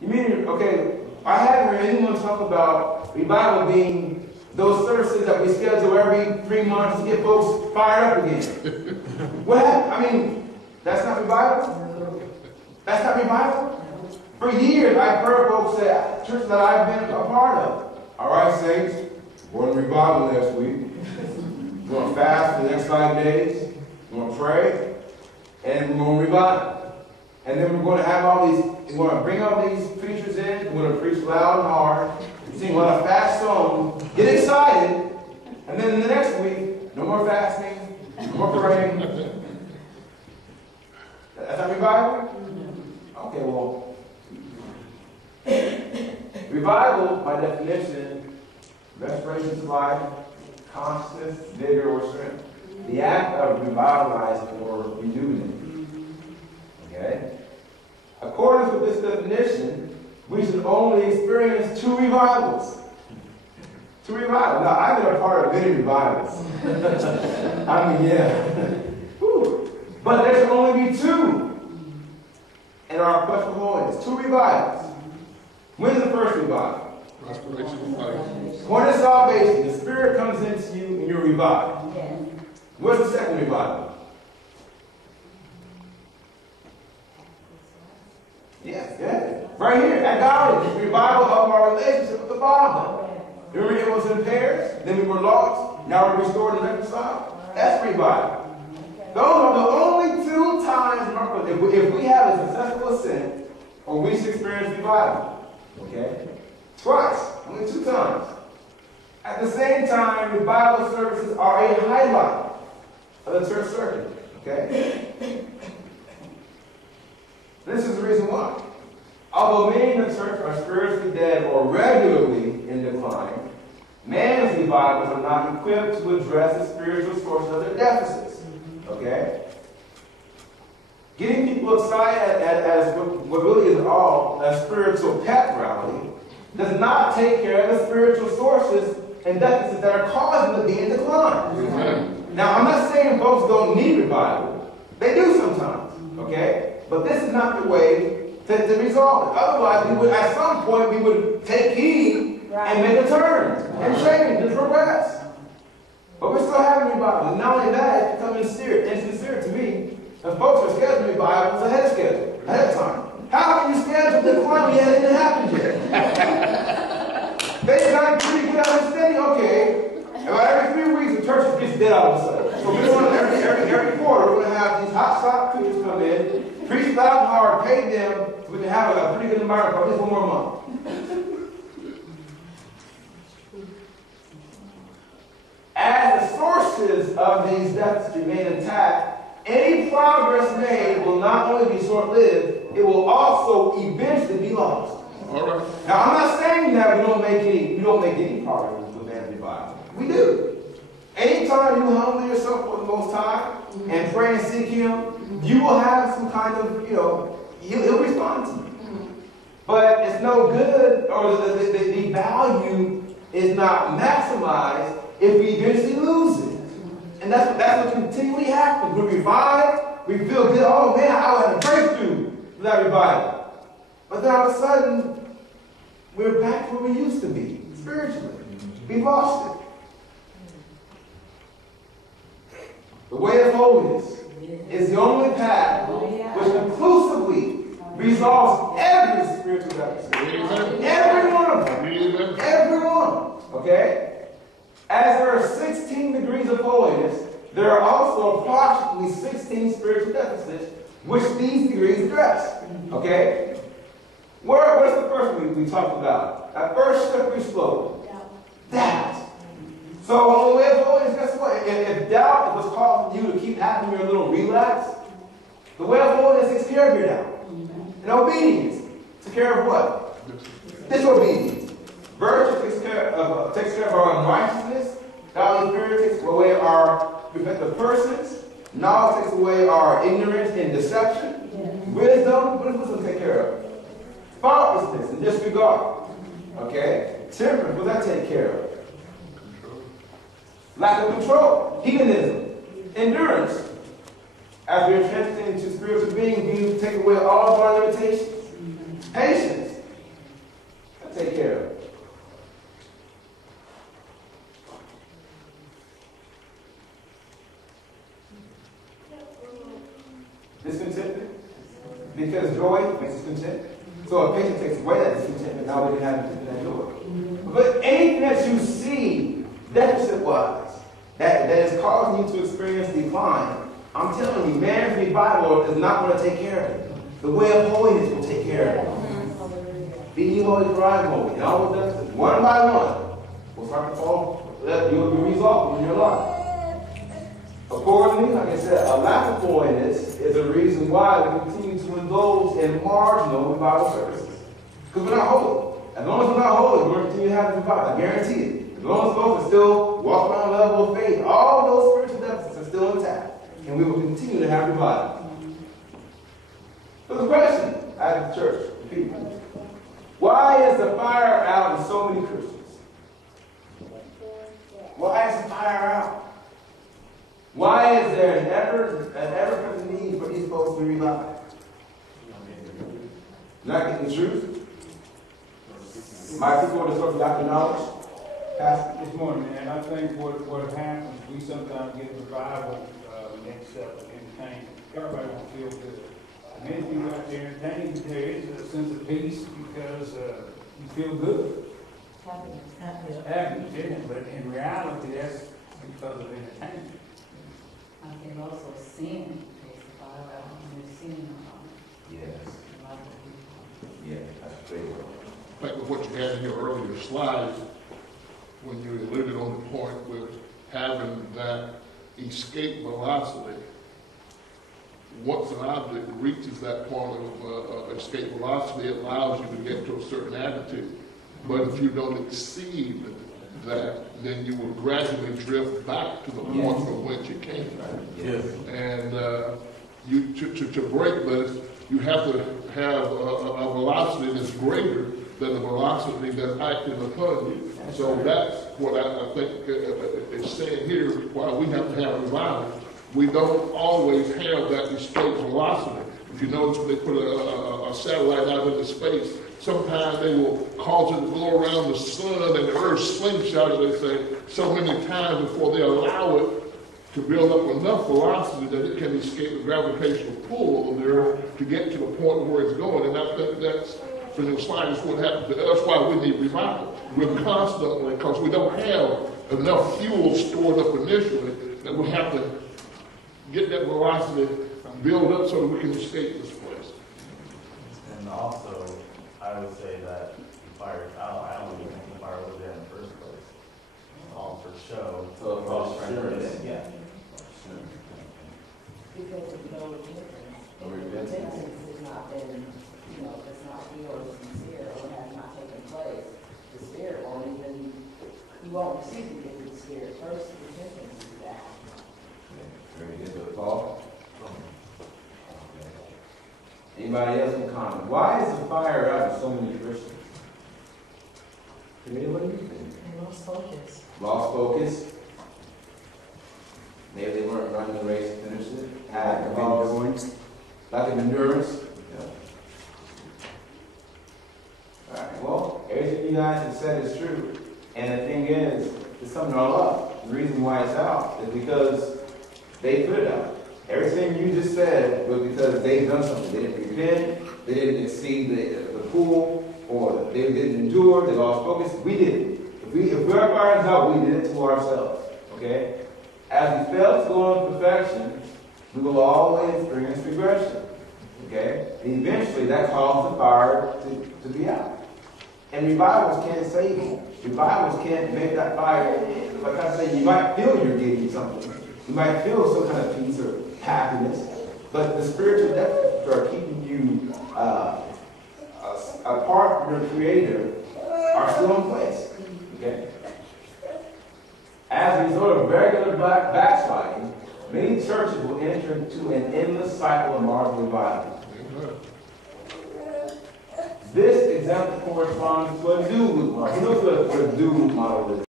You mean, okay, I haven't heard anyone talk about revival being those services that we schedule every 3 months to get folks fired up again. What happened? I mean, that's not revival? That's not revival? For years, I've heard folks say, churches that I've been a part of, all right, saints, we're in revival next week. We're going to fast for the next 5 days. We're going to pray. And we're going to revive. And then we're going to have all these, we're going to bring all these preachers in. We're going to preach loud and hard. Sing a lot of fast songs. Get excited. And then the next week, no more fasting. No more praying. That's not revival? Okay, well. Revival, by definition, restoration to life, consciousness, vigor, or strength. The act of revitalizing or renewing. Okay? According to this definition, we should only experience 2 revivals. 2 revivals. Now, I've been a part of many revivals. I mean, yeah. Whew. But there should only be 2 in our quest for holiness. 2 revivals. When's the first revival? Restoration of life. Point of salvation. The Spirit comes into you and you're revived. Yes. Where's the second revival? Yes. Right here, at Godliness, revival of our relationship with the Father. Remember it was in pairs, then we were lost, now we're restored and reconciled. That's revival. Those are the only 2 times, if we have a successful ascent, or we should experience revival. Okay? Twice, only 2 times. At the same time, revival services are a highlight of the church circuit. Okay? This is the reason why. Although many in the church are spiritually dead or regularly in decline, man's revivals are not equipped to address the spiritual sources of their deficits. Okay? Getting people excited as what really is all a spiritual pep rally does not take care of the spiritual sources and deficits that are causing them to be in decline. Mm-hmm. Now, I'm not saying folks don't need revival. They do sometimes. Okay? But this is not the way to resolve it. Otherwise, we would, at some point, we would take heed and make a turn and change and progress. But we're still having revival. And not only that, it's becoming insincere to me. And folks are scheduling revivals ahead of schedule, ahead of time. How can you schedule the decline when it hasn't happened yet? They've got a pretty good understanding. Okay, about every 3 weeks, the church gets dead all of a sudden. So we're going to every quarter, we're going to have these hot shot preachers come in, preach loud and hard, pay them, so we can have a pretty good environment for at least 1 more month. As the sources of these deficits remain intact, any progress made will not only be short-lived, it will also eventually be lost. All right. Now, I'm not saying that we don't make any progress with man's revival. We do. Anytime you humble yourself for the Most High and pray and seek Him, you will have some kind of, He'll respond to you. But it's no good, or the value is not maximized if we eventually lose it. And that's what continually happens. We revive, we feel good. Oh man, I had a breakthrough with that revival. But then all of a sudden, we're back where we used to be, spiritually. We've lost it. The way of holiness is the only path which conclusively resolves every spiritual deficit. Every one of them. Every one. Okay? As there are 16 degrees of holiness, there are also approximately 16 spiritual deficits which these degrees address. Okay? What's the first one we talked about? That first slippery slope. Doubt. So on the way of holiness, guess what? If doubt is what's causing you to keep having your little relapse, the way of holiness takes care of your doubt. And obedience takes care of what? Disobedience. Virtue takes care of our unrighteousness. Godly fear takes away our defective persons. Knowledge takes away our ignorance and deception. Wisdom, what does wisdom take care of? Thoughtlessness and disregard. Okay? Temperance, what does that take care of? Lack of control. Hedonism. Endurance. As we are transitioning into spiritual beings, we take away all of our limitations. Patience. take care of it. Discontentment? Because joy makes us content. So if patience takes away that discontentment, now we can have that joy. But anything that you see, deficit-wise, that is causing you to experience decline, I'm telling you, man's revival is not going to take care of it. The way of holiness will take care of it. Be ye holy, for I am holy. And all of that, one by one, will start to fall. You'll be resolved in your life. Accordingly, like I said, a lack of holiness is a reason why we continue to indulge in marginal revival services. Because we're not holy. As long as we're not holy, we're going to continue to have revival. I guarantee it. As long as folks are still walking on a level of faith, all those spiritual deficits are still intact. And we will continue to have revival. There's a question out of the church, the people. Why is the fire out in so many Christians? Why is the fire out? Why is there an ever-present need for these folks to be revived? Not getting the truth? My people are the source of doctrine knowledge. Pastor? This morning, man, I think what happens, we sometimes get revival mixed up with entertainment. Everybody won't feel good. And then you got to entertain, there is a sense of peace because you feel good. Happiness, isn't it? But in reality, that's because of entertainment. I think also sin takes the fire out when you're sinning on Yes. a lot of people. Yeah, that's great. Like with what you had in your earlier slides, when you alluded on the point with having that escape velocity. Once an object reaches that point of escape velocity, it allows you to get to a certain attitude. But if you don't exceed that, then you will gradually drift back to the point from which you came. Yes. And you to break this, you have to have a velocity that's greater than the velocity that's acting upon you. So that's what I think it's saying here, why we have to have revival. We don't always have that escape velocity. If you notice when they put a satellite out into space, sometimes they will cause it to go around the sun and the earth slingshot, as they say, so many times before they allow it to build up enough velocity that it can escape the gravitational pull of the earth to get to the point where it's going. And I think that's, from the slide, is what happens. That's why we need revival. We're constantly, because we don't have enough fuel stored up initially, that we have to get that velocity build up so that we can escape this place. And also, I would say that the fire, I don't even think the fire was there in the first place. It's all for show. So We're all trying to sure. do it. Yeah. Because of no repentance has not been, it's not pure or sincere or has not taken place. The Spirit won't even, you won't receive the gift of the Spirit. First, repentance is that. Very good. Paul? Anybody else in comment? Why is the fire out of so many Christians? What do you think? And lost focus. Lost focus. Maybe they weren't running the race to finish it. Lack of endurance. Yeah. Alright, well, everything you guys have said is true. And the thing is, it's something to love. The reason why it's out is because they put it out. Everything you just said was because they've done something. They didn't repent, they didn't exceed the pool, or they didn't endure, they lost focus. We didn't. If our fire is out, we did it to ourselves. Okay? As we fail to go on perfection, we will always experience regression. Okay? And eventually that causes the fire to be out. And revivals can't save you. Revivals can't make that fire. Like I say, you might feel you're getting something. You might feel some kind of peace or happiness, but the spiritual deficits are keeping you apart from your Creator are still in place. Okay? As a result of regular backsliding, many churches will enter into an endless cycle of marginal revival. This example corresponds to a do-good model. You know what a do-good model is?